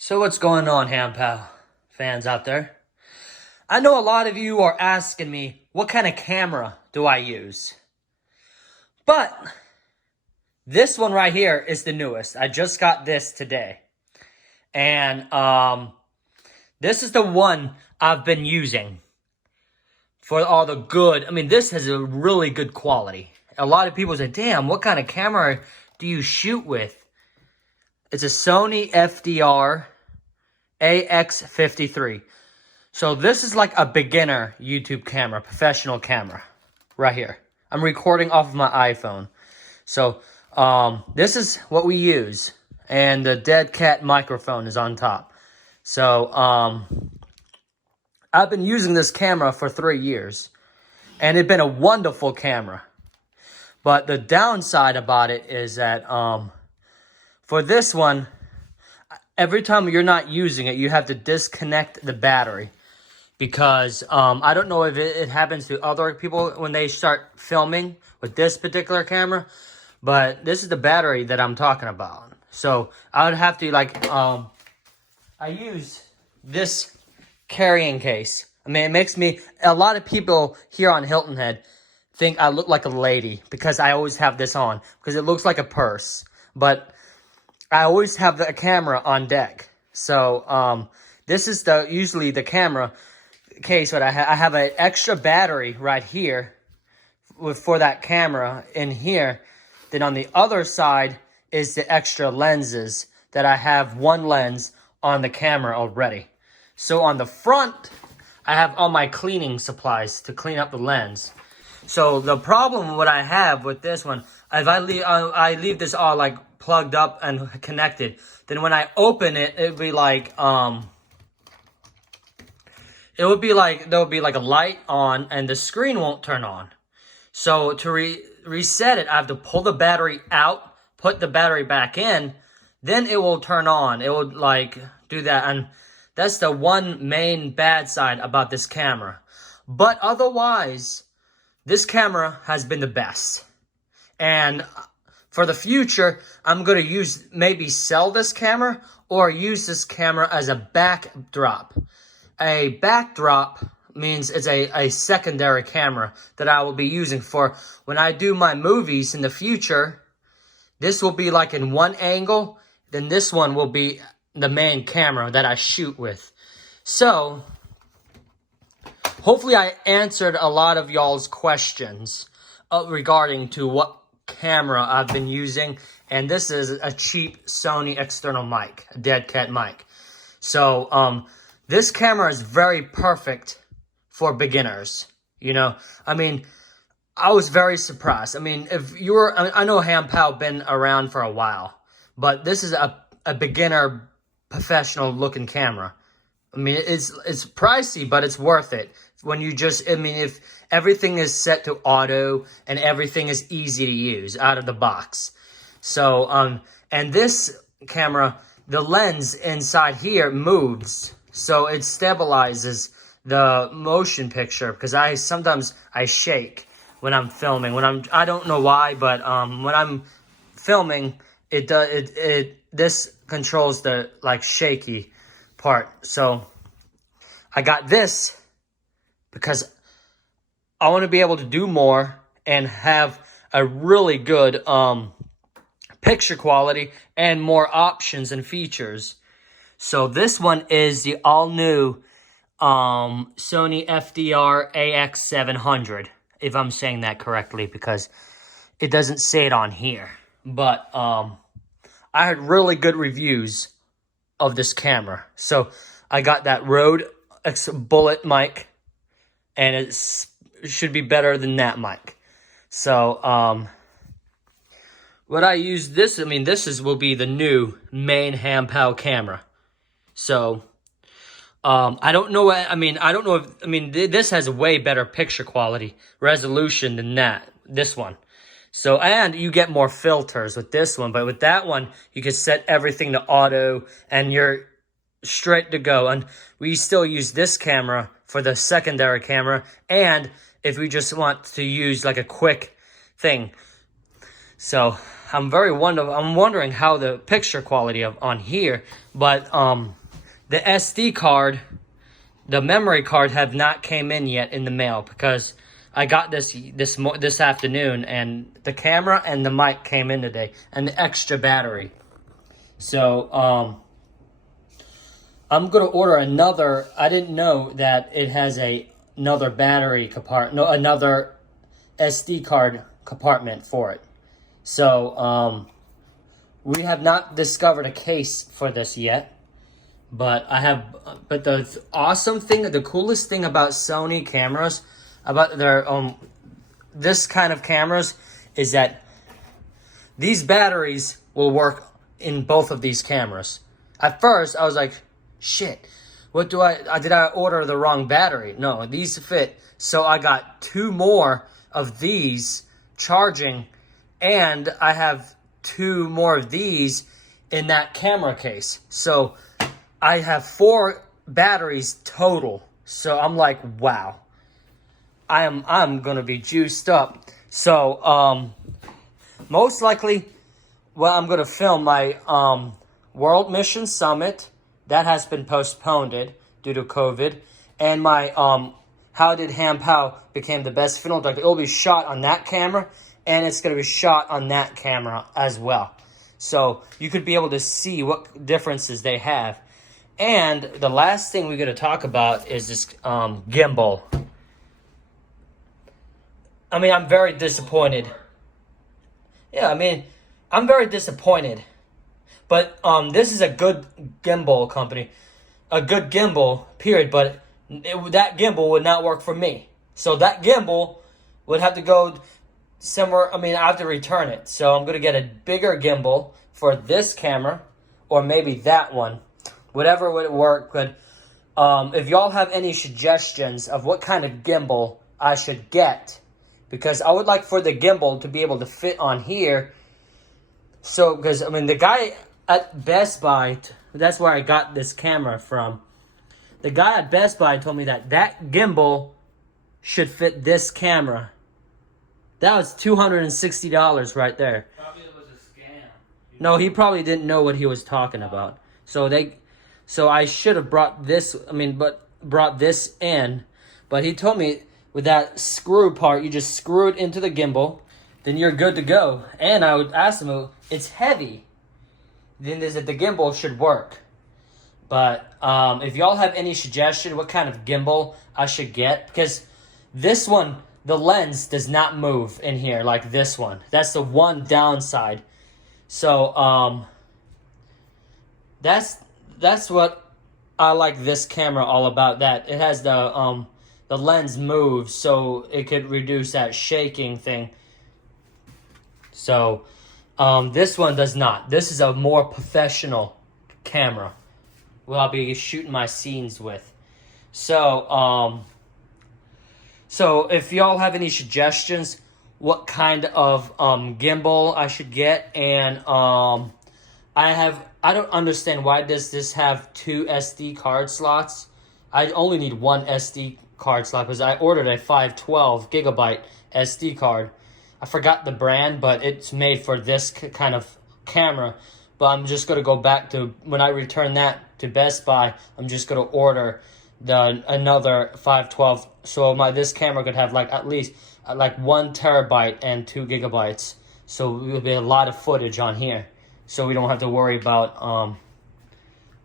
So what's going on, Hampow fans out there? I know a lot of you are asking me, what kind of camera do I use? But this one right here is the newest. I just got this today. And this is the one I've been using for all the good. I mean, this has a really good quality. A lot of people say, damn, what kind of camera do you shoot with? It's a Sony FDR AX53. So this is like a beginner YouTube camera, professional camera, right here. I'm recording off of my iPhone. So this is what we use. And the dead cat microphone is on top. So I've been using this camera for 3 years. And it's been a wonderful camera. But the downside about it is that for this one, every time you're not using it, you have to disconnect the battery. Because I don't know if it happens to other people when they start filming with this particular camera. But this is the battery that I'm talking about. So I would have to I use this carrying case. I mean, it makes me, a lot of people here on Hilton Head think I look like a lady because I always have this on. Because it looks like a purse. But I always have the camera on deck. So this is usually the camera case, but I have an extra battery right here for that camera in here. Then on the other side is the extra lenses that I have one lens on the camera already. So on the front, I have all my cleaning supplies to clean up the lens. So the problem what I have with this one, if I leave this all like plugged up and connected, then when I open it, it'd be like there would be like a light on and the screen won't turn on. So to reset it, I have to pull the battery out, put the battery back in, then it will turn on. It will like do that, and that's the one main bad side about this camera. But otherwise, this camera has been the best. And for the future, I'm going to maybe sell this camera or use this camera as a backdrop. A backdrop means it's a secondary camera that I will be using for when I do my movies in the future. This will be like in one angle, then this one will be the main camera that I shoot with. So, hopefully I answered a lot of y'all's questions regarding to what camera I've been using. And this is a cheap Sony external mic, a dead cat mic. So, this camera is very perfect for beginners, you know. I mean, I was very surprised. I mean, I know Hampow been around for a while, but this is a beginner, professional looking camera. I mean, it's pricey, but it's worth it. When you just, I mean, if everything is set to auto and everything is easy to use out of the box. So, and this camera, the lens inside here moves. So it stabilizes the motion picture because sometimes I shake when I'm filming. I don't know why, but when I'm filming, this controls the like shaky part. So I got this because I want to be able to do more and have a really good picture quality and more options and features. So this one is the all-new Sony FDR AX700, if I'm saying that correctly, because it doesn't say it on here. But I heard really good reviews of this camera. So I got that Rode Bullet mic, and it should be better than that mic. So what I use this, I mean, will be the new main Hampow camera. So, I don't know, this has a way better picture quality, resolution than this one. So, and you get more filters with this one, but with that one, you can set everything to auto, and you're straight to go. And we still use this camera for the secondary camera, and if we just want to use like a quick thing. So, I'm wondering how the picture quality on here, but the SD card, the memory card have not came in yet in the mail because I got this afternoon, and the camera and the mic came in today, and the extra battery. So I'm gonna order another. I didn't know that it has another battery compartment, no, another SD card compartment for it. So we have not discovered a case for this yet. But the awesome thing, the coolest thing about Sony cameras, about their this kind of cameras, is that these batteries will work in both of these cameras. At first, I was like, shit, what did I order the wrong battery? No, these fit. So I got 2 more of these charging, and I have 2 more of these in that camera case. So I have 4 batteries total. So I'm like, wow. I'm gonna be juiced up. So most likely, well, I'm gonna film my World Mission Summit. That has been postponed due to COVID. And my How Did Hampow Became the Best Film Director. It will be shot on that camera, and it's gonna be shot on that camera as well. So you could be able to see what differences they have. And the last thing we're going to talk about is this gimbal. I mean, I'm very disappointed. Yeah, I mean, I'm very disappointed. But this is a good gimbal company. A good gimbal, period. But that gimbal would not work for me. So that gimbal would have to go somewhere. I mean, I have to return it. So I'm going to get a bigger gimbal for this camera, or maybe that one. Whatever would work. But if y'all have any suggestions of what kind of gimbal I should get, because I would like for the gimbal to be able to fit on here. So, because, I mean, the guy at Best Buy, that's where I got this camera from. The guy at Best Buy told me that gimbal should fit this camera. That was $260 right there. Probably it was a scam. No, he probably didn't know what he was talking about. So I should have brought this, brought this in. But he told me with that screw part, you just screw it into the gimbal, then you're good to go. And I would ask him, it's heavy. Then the gimbal should work. But if y'all have any suggestion what kind of gimbal I should get, because this one, the lens does not move in here like this one. That's the one downside. So that's what I like this camera all about. That it has the lens moves, so it could reduce that shaking thing. So this one does not. This is a more professional camera. Well, I'll be shooting my scenes with. So so if y'all have any suggestions, what kind of gimbal I should get, and I don't understand why does this have 2 SD card slots. I only need 1 SD card slot because I ordered a 512 gigabyte SD card. I forgot the brand, but it's made for this kind of camera. But I'm just going to go back to, when I return that to Best Buy, I'm just going to order another 512. So this camera could have at least 1 terabyte and 2 gigabytes. So it will be a lot of footage on here. So we don't have to worry about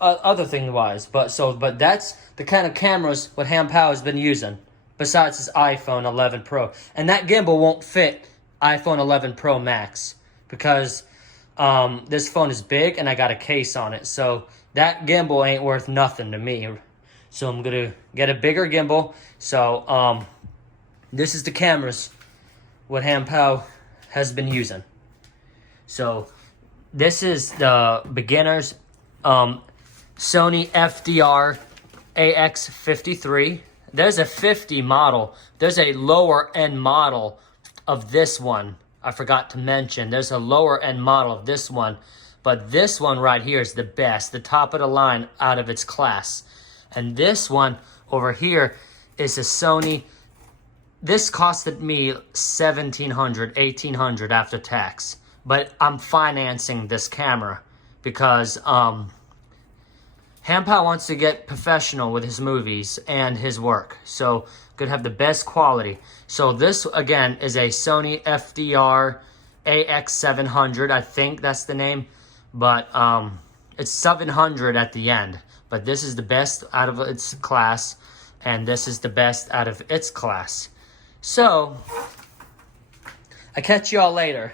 other thing wise. But that's the kind of cameras what Hampow has been using. Besides his iPhone 11 Pro. And that gimbal won't fit iPhone 11 Pro Max. Because this phone is big and I got a case on it. So that gimbal ain't worth nothing to me. So I'm going to get a bigger gimbal. So this is the cameras what Hampow has been using. So this is the beginners Sony FDR AX53. There's a 50 model. There's a lower end model of this one. I forgot to mention. There's a lower end model of this one. But this one right here is the best. The top of the line out of its class. And this one over here is a Sony. This costed me $1,700, $1,800 after tax. but I'm financing this camera because Hampow wants to get professional with his movies and his work. So could have the best quality. So this again is a Sony FDR AX700. I think that's the name, but it's 700 at the end. But this is the best out of its class, and this is the best out of its class. So I catch y'all later.